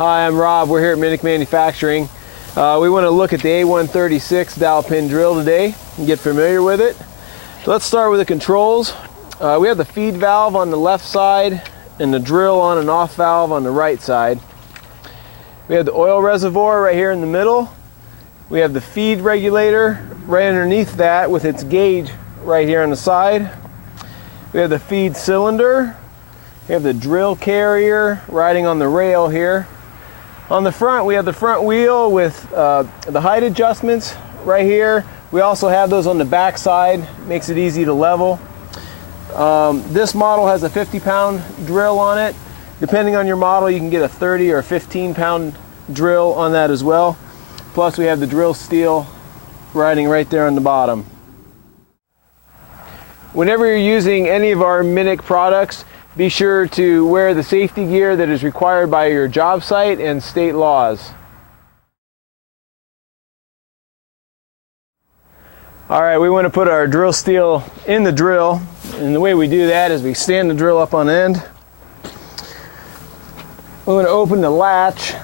Hi, I'm Rob. We're here at Minnick Manufacturing. We want to look at the A-1-36 dowel pin drill today and get familiar with it. So let's start with the controls. We have the feed valve on the left side and the drill on and off valve on the right side. We have the oil reservoir right here in the middle. We have the feed regulator right underneath that with its gauge right here on the side. We have the feed cylinder. We have the drill carrier riding on the rail here. On the front, we have the front wheel with the height adjustments right here. We also have those on the back side, makes it easy to level. This model has a 50-pound drill on it. Depending on your model, you can get a 30 or a 15-pound drill on that as well. Plus, we have the drill steel riding right there on the bottom. Whenever you're using any of our Minnick products, be sure to wear the safety gear that is required by your job site and state laws. All right, we want to put our drill steel in the drill, and the way we do that is we stand the drill up on end. We're going to open the latch.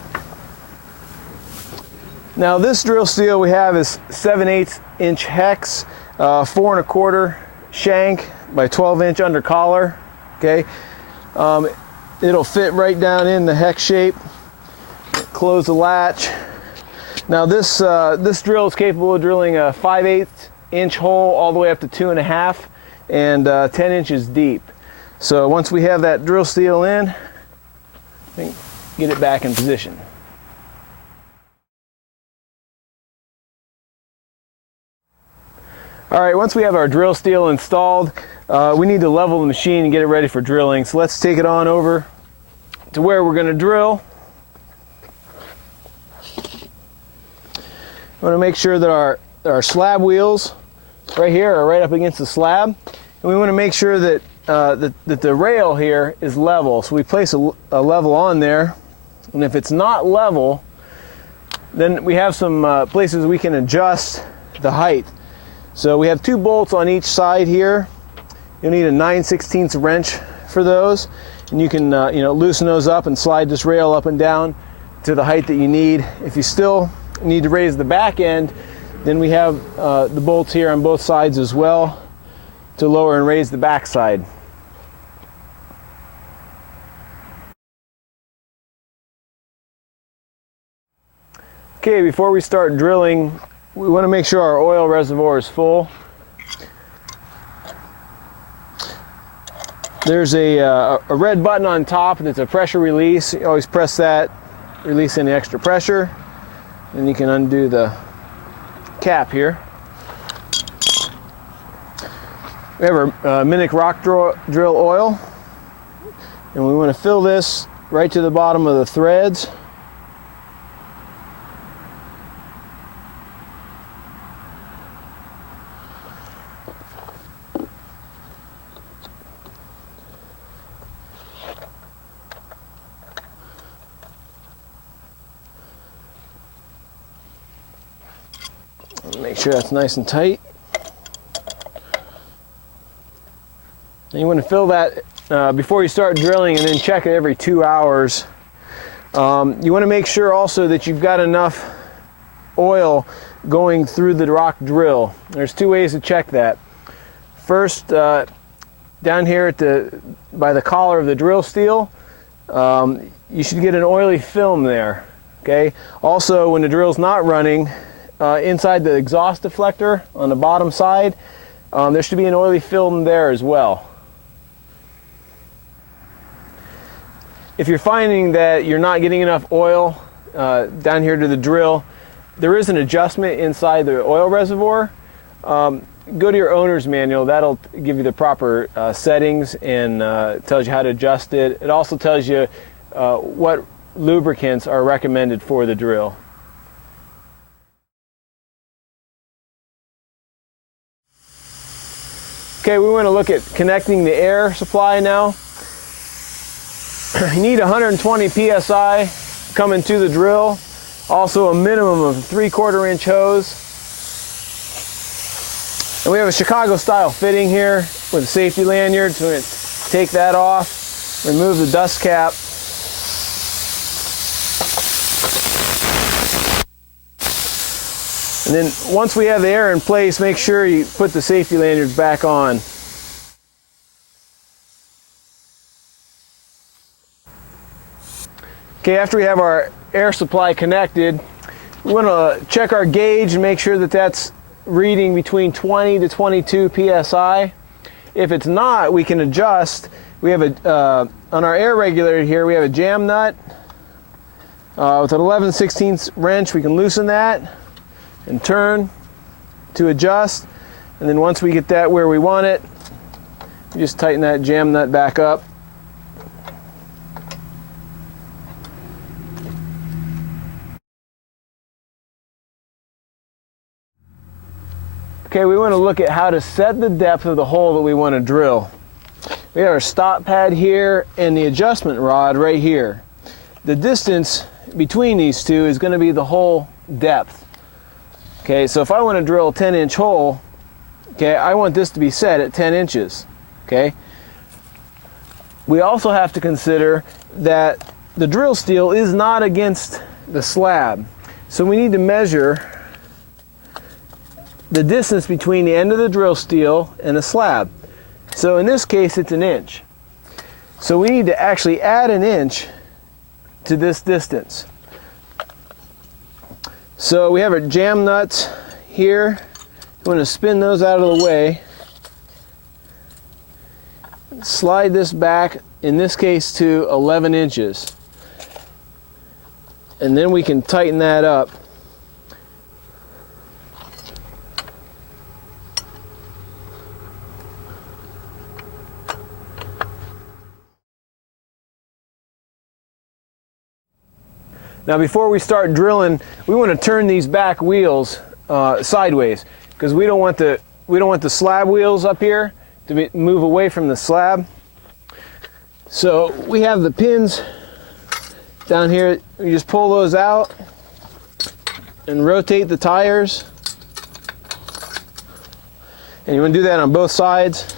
Now this drill steel we have is 7/8 inch hex, 4 1/4 shank by 12-inch under collar. Okay, it'll fit right down in the hex shape. Close the latch. Now this drill is capable of drilling a 5/8 inch hole all the way up to 2.5 and 10 inches deep. So once we have that drill steel in, get it back in position. All right, once we have our drill steel installed, we need to level the machine and get it ready for drilling. So let's take it on over to where we're going to drill. We want to make sure that our slab wheels right here are right up against the slab. And we want to make sure that, that the rail here is level. So we place a level on there. And if it's not level, then we have some places we can adjust the height. So we have 2 bolts on each side here. You'll need a 9/16 wrench for those, and you can loosen those up and slide this rail up and down to the height that you need. If you still need to raise the back end, then we have the bolts here on both sides as well to lower and raise the back side. Okay, before we start drilling, we want to make sure our oil reservoir is full. There's a red button on top that's a pressure release. You always press that, release any extra pressure. Then you can undo the cap here. We have our Minnick rock drill oil. And we want to fill this right to the bottom of the threads. Make sure that's nice and tight. And you want to fill that before you start drilling, and then check it every 2 hours. You want to make sure also that you've got enough oil going through the rock drill. There's 2 ways to check that. First, down here by the collar of the drill steel, you should get an oily film there. Okay. Also, when the drill's not running, inside the exhaust deflector on the bottom side, there should be an oily film there as well. If you're finding that you're not getting enough oil down here to the drill, there is an adjustment inside the oil reservoir. Go to your owner's manual. That'll give you the proper settings and tells you how to adjust it. It also tells you what lubricants are recommended for the drill. Okay, we want to look at connecting the air supply now. You need 120 psi coming to the drill. Also a minimum of a 3/4 inch hose. And we have a Chicago style fitting here with a safety lanyard. So we're going to take that off, remove the dust cap. And then once we have the air in place, make sure you put the safety lanyards back on. Okay, after we have our air supply connected, we want to check our gauge and make sure that that's reading between 20 to 22 psi. If it's not, we can adjust. We have on our air regulator here, we have a jam nut. With an 11/16 wrench, we can loosen that and turn to adjust. And then once we get that where we want it, we just tighten that jam nut back up. Okay, we want to look at how to set the depth of the hole that we want to drill. We have our stop pad here and the adjustment rod right here. The distance between these two is going to be the hole depth. Okay, so if I want to drill a 10-inch hole, okay, I want this to be set at 10 inches. Okay. We also have to consider that the drill steel is not against the slab. So we need to measure the distance between the end of the drill steel and the slab. So in this case, it's 1 inch. So we need to actually add 1 inch to this distance. So we have our jam nuts here. We want to spin those out of the way. Slide this back, in this case, to 11 inches. And then we can tighten that up. Now before we start drilling, we want to turn these back wheels sideways, because we don't want the slab wheels up here to move away from the slab. So we have the pins down here. You just pull those out and rotate the tires. And you want to do that on both sides.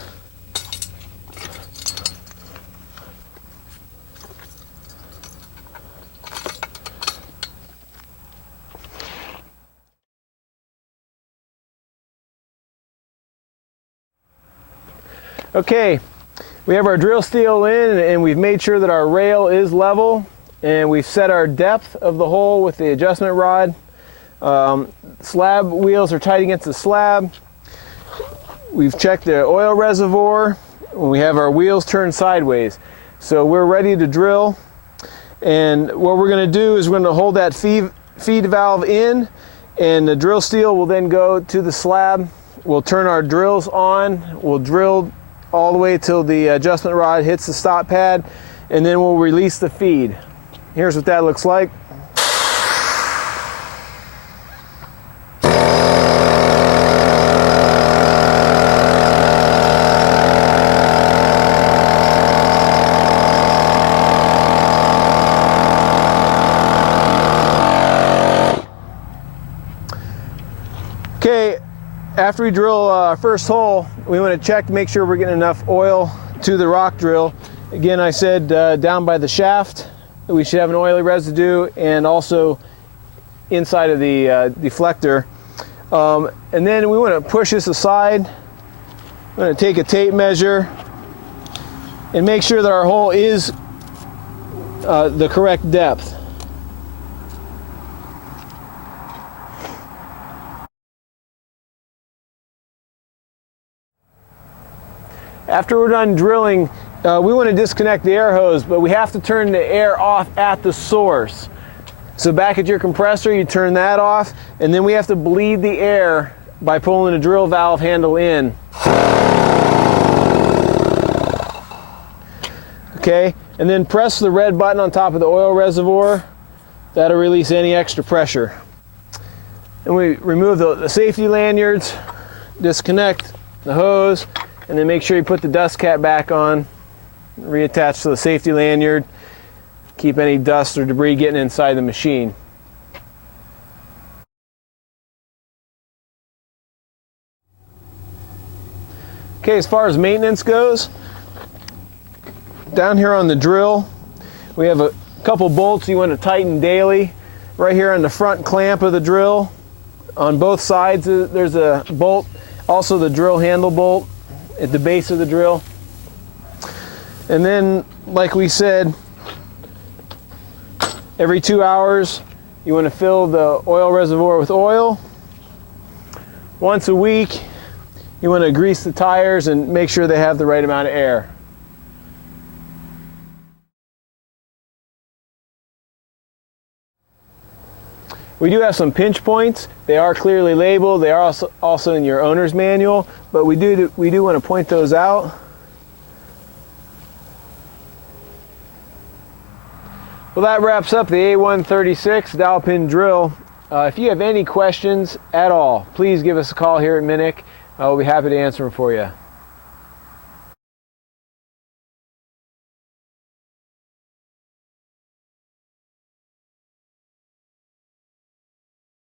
Okay, we have our drill steel in and we've made sure that our rail is level, and we've set our depth of the hole with the adjustment rod. Slab wheels are tight against the slab. We've checked the oil reservoir. We have our wheels turned sideways. So we're ready to drill. And what we're going to do is we're going to hold that feed valve in, and the drill steel will then go to the slab. We'll turn our drills on. We'll drill all the way till the adjustment rod hits the stop pad, and then we'll release the feed. Here's what that looks like. Okay, after we drill our first hole, we want to check to make sure we're getting enough oil to the rock drill. Again, I said down by the shaft, we should have an oily residue, and also inside of the deflector. And then we want to push this aside. I'm going to take a tape measure and make sure that our hole is the correct depth. After we're done drilling, we want to disconnect the air hose, but we have to turn the air off at the source. So back at your compressor, you turn that off, and then we have to bleed the air by pulling the drill valve handle in. Okay, and then press the red button on top of the oil reservoir. That'll release any extra pressure. And we remove the safety lanyards, disconnect the hose, and then make sure you put the dust cap back on, reattach to the safety lanyard, keep any dust or debris getting inside the machine. Okay, as far as maintenance goes, down here on the drill, we have a couple bolts you want to tighten daily. Right here on the front clamp of the drill, On both sides there's a bolt, also the drill handle bolt at the base of the drill. And then, like we said, every 2 hours you want to fill the oil reservoir with oil. Once a week you want to grease the tires and make sure they have the right amount of air. We do have some pinch points. They are clearly labeled. They are also in your owner's manual, but we do want to point those out. Well, that wraps up the A-1-36 dowel pin drill. If you have any questions at all, please give us a call here at Minnick. We'll be happy to answer them for you.